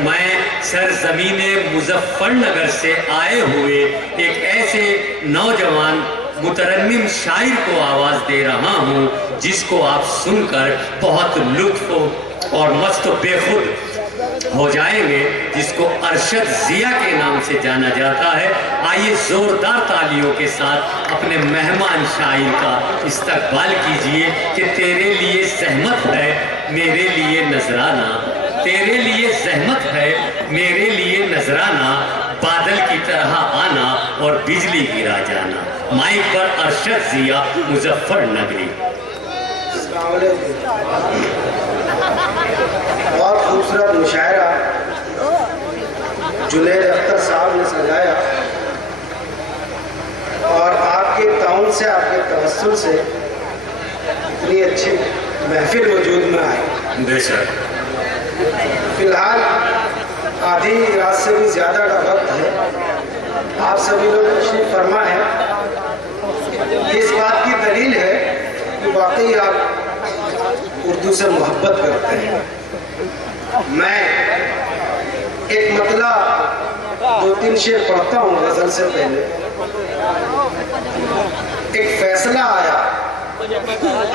मैं सरजमीने मुजफ्फरनगर से आए हुए एक ऐसे नौजवान मुतरन्निम शायर को आवाज दे रहा हूँ जिसको आप सुनकर बहुत लुत्फ और मस्त बेखुद हो जाएंगे, जिसको अरशद जिया के नाम से जाना जाता है। आइए जोरदार तालियों के साथ अपने मेहमान शायर का इस्तकबाल कीजिए कि तेरे लिए सहमत है मेरे लिए नजराना, तेरे लिए जहमत है मेरे लिए नजराना, बादल की तरह आना और बिजली गिरा जाना। माइक पर अरशद जिया, मुजफ्फरनगरी। बहुत खूबसूरत मुशायरा जुनैद अख्तर साहब ने सजाया और आपके ताउन से, आपके तवस्सुल से इतनी अच्छी महफिल वजूद में आई। बेशक। फिलहाल आधी रात से भी ज़्यादा का वक्त है, आप सभी लोग तशरीफ फरमा है। इस बात की दलील है कि वाकई आप उर्दू से मोहब्बत करते हैं। मैं एक मतला 2-3 शेर पढ़ता हूँ गजल से पहले। एक फैसला आया,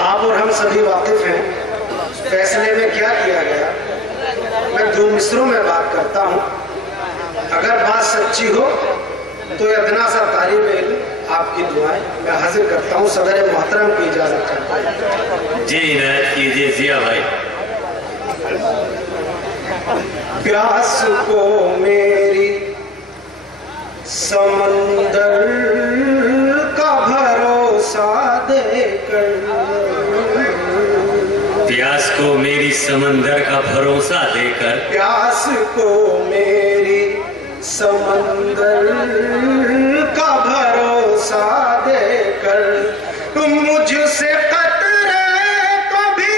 आप और हम सभी वाकिफ हैं। फैसले में क्या किया गया, मैं 2 मिसरों में बात करता हूँ। अगर बात सच्ची हो तो अदना सा तारीफ इल्म, आपकी दुआएं मैं हाजिर करता हूँ। सदर मोहतरम की इजाजत चाहता हूँ। जी इनायत कीजिए जिया भाई। प्यास को मेरी समंदर का भरोसा देकर, प्यास को मेरी समंदर का भरोसा देकर, प्यास को मेरी समंदर का भरोसा देकर, तुम मुझसे कतरे को भी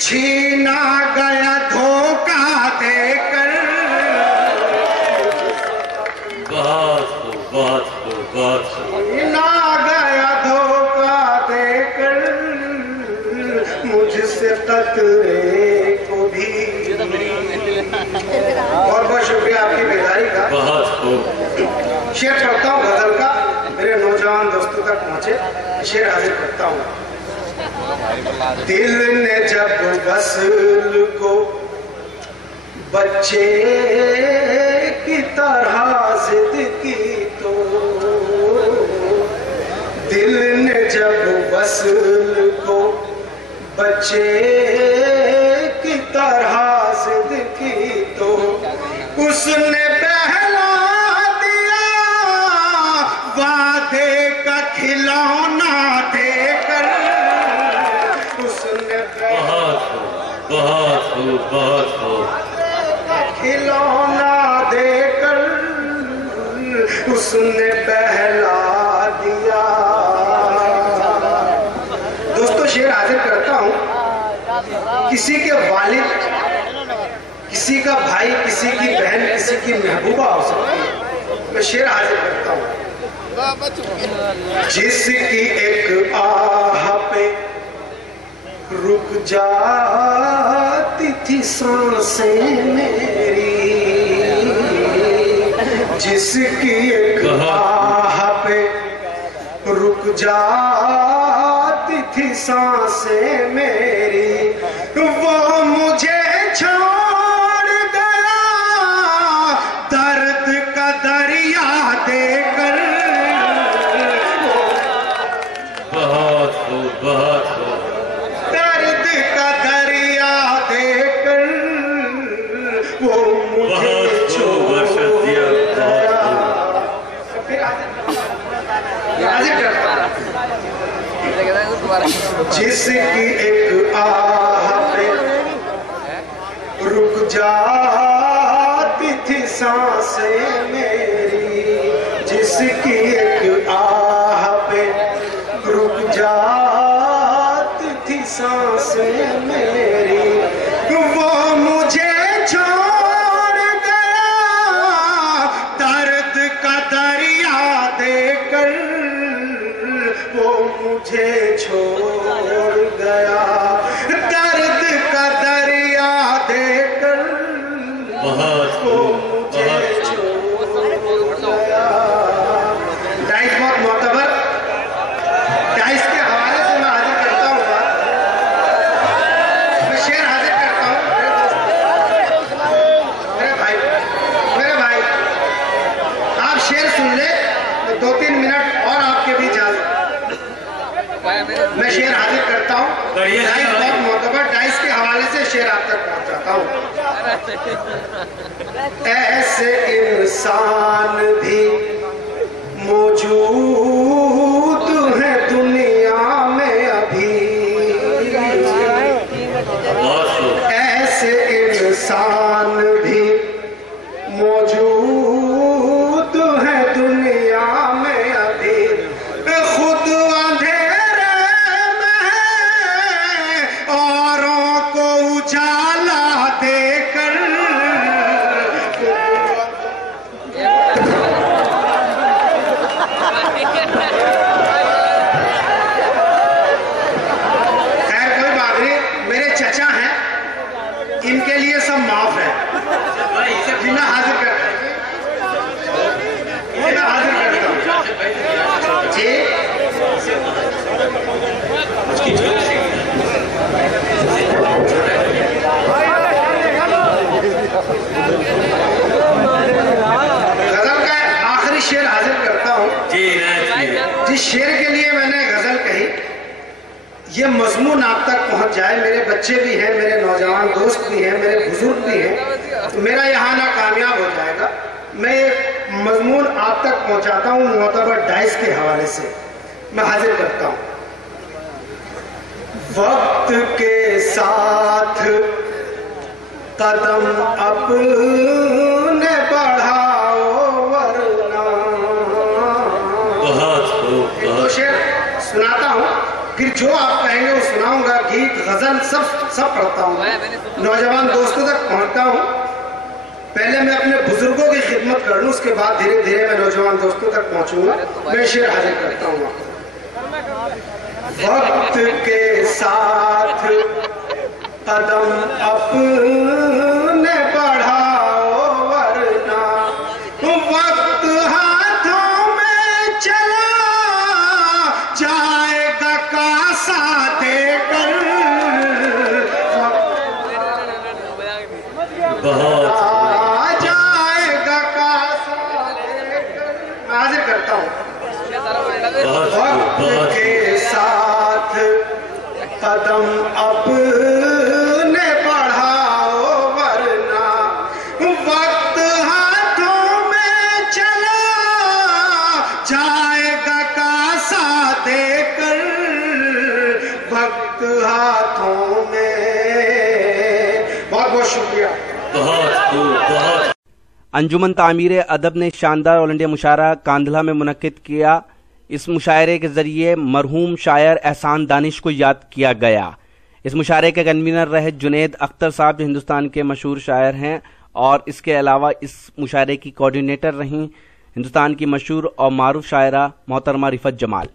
छीना गया धोखा देकर। बहुत खूब, बहुत खूब, बहुत खूब। छीना गया धोखा देकर, मुझसे कतरे को भी। बहुत बहुत शुक्रिया आपकी बेदारी का। बहुत खूब। शेर पढ़ता हूँ गजल का, मेरे नौजवान दोस्तों तक पहुंचे। शेर हाजिर करता हूँ। दिल ने जब वस्ल को बच्चे की तरह जिद की तो, दिल ने जब वस्ल को बच्चे की तरह जिद की तो, उसने बहला दिया वादे का खिलौना देकर। उसने बहुत खूब, बहुत खूब, बहुत खूब। खिलौना देकर उसने बहला दिया। दोस्तों शेर हाजिर करता हूँ। किसी के वालिद, किसी का भाई, किसी की बहन, किसी की महबूबा हो सकती है। मैं शेर हाजिर करता हूँ। जिसकी एक आह पे रुक जाती थी सांसें मेरी, जिसकी एक आह पे रुक जाती थी सांसें मेरी, वो मुझे छोड़ गया दर्द का दरिया देकर। बहुत खूब, बहुत खूब। दर्द का दरिया देकर वो मुझे छोड़ गया। जिसकी एक आह पे रुक जाती थी सांसें मेरी, जिसकी एक आह पे रुक जाती थी सांसें मेरी, वो मुझे छोड़ गया दर्द का दरिया देकर। वो मुझे छोड़ गया दर्द का दरिया देकर। बढ़िया डाइस भाई। बहुत मोतबर, डाइस के हवाले से शेर आप तक पहुंचाता हूँ। ऐसे इंसान भी मौजूद है दुनिया में अभी, ऐसे इंसान भी मौजूद है दुनिया में अभी, खुद अंधेरे में औरों को उजाला देकर, खैर कोई बात नहीं, मेरे चचा हैं, इनके लिए सब माफ है। मैं हाजिर करता हूँ जी। गजल का आखिरी शेर हाजिर करता हूँ जी। जिस शेर के लिए मैंने गजल कही, ये मजमून आप तक पहुंच जाए। मेरे बच्चे भी हैं, मेरे नौजवान दोस्त भी हैं, मेरे बुजुर्ग भी हैं, तो मेरा यहाँ ना कामयाब हो जाएगा। मैं एक मजमून आप तक पहुंचाता हूँ मोतबर डाइस के हवाले से, मैं हाजिर करता हूँ। वक्त के साथ कदम अपने बढ़ाओ वरना, तो शेर सुनाता हूँ, फिर जो आप कहेंगे वो सुनाऊंगा। गीत गजल सब पढ़ता हूँ, नौजवान दोस्तों तक पहुंचता हूँ। पहले मैं अपने बुजुर्गों की खिदमत कर लूँ, उसके बाद धीरे धीरे मैं नौजवान दोस्तों तक पहुंचूंगा। मैं शेर हाजिर करता हूँ। वक्त के साथ कदम अपने बढ़ाओ वरना, वक्त हाथों में चला जाएगा कासा देकर, बहुत जाएगा कासा देकर। हाजिर करता हूँ। वक्त के साथ कदम अपने बढ़ाओ वरना, वक्त हाथों में चला जाएगा कासा देकर, वक्त हाथों में। बहुत बहुत शुक्रिया। बहुत। अंजुमन तामीर अदब ने शानदार ऑल इंडिया मुशायरा कांधला में मुनक्किद किया। इस मुशायरे के जरिए मरहूम शायर एहसान दानिश को याद किया गया। इस मुशायरे के कन्वीनर रहे जुनेद अख्तर साहब, जो हिंदुस्तान के मशहूर शायर हैं, और इसके अलावा इस मुशायरे की कोऑर्डिनेटर रहीं हिंदुस्तान की मशहूर और मारूफ शायरा मोहतरमा रिफत जमाल।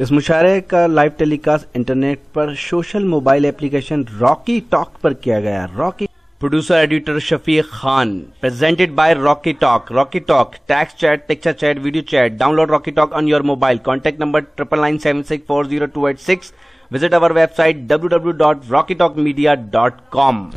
इस मुशायरे का लाइव टेलीकास्ट इंटरनेट पर social mobile application Rocky Talk पर किया गया। Rocky producer editor Shafiq Khan, presented by Rocky Talk. Rocky Talk, text chat, picture chat, video chat. Download Rocky Talk on your mobile. Contact number 9997640286। Visit our website www.rockytalkmedia.com।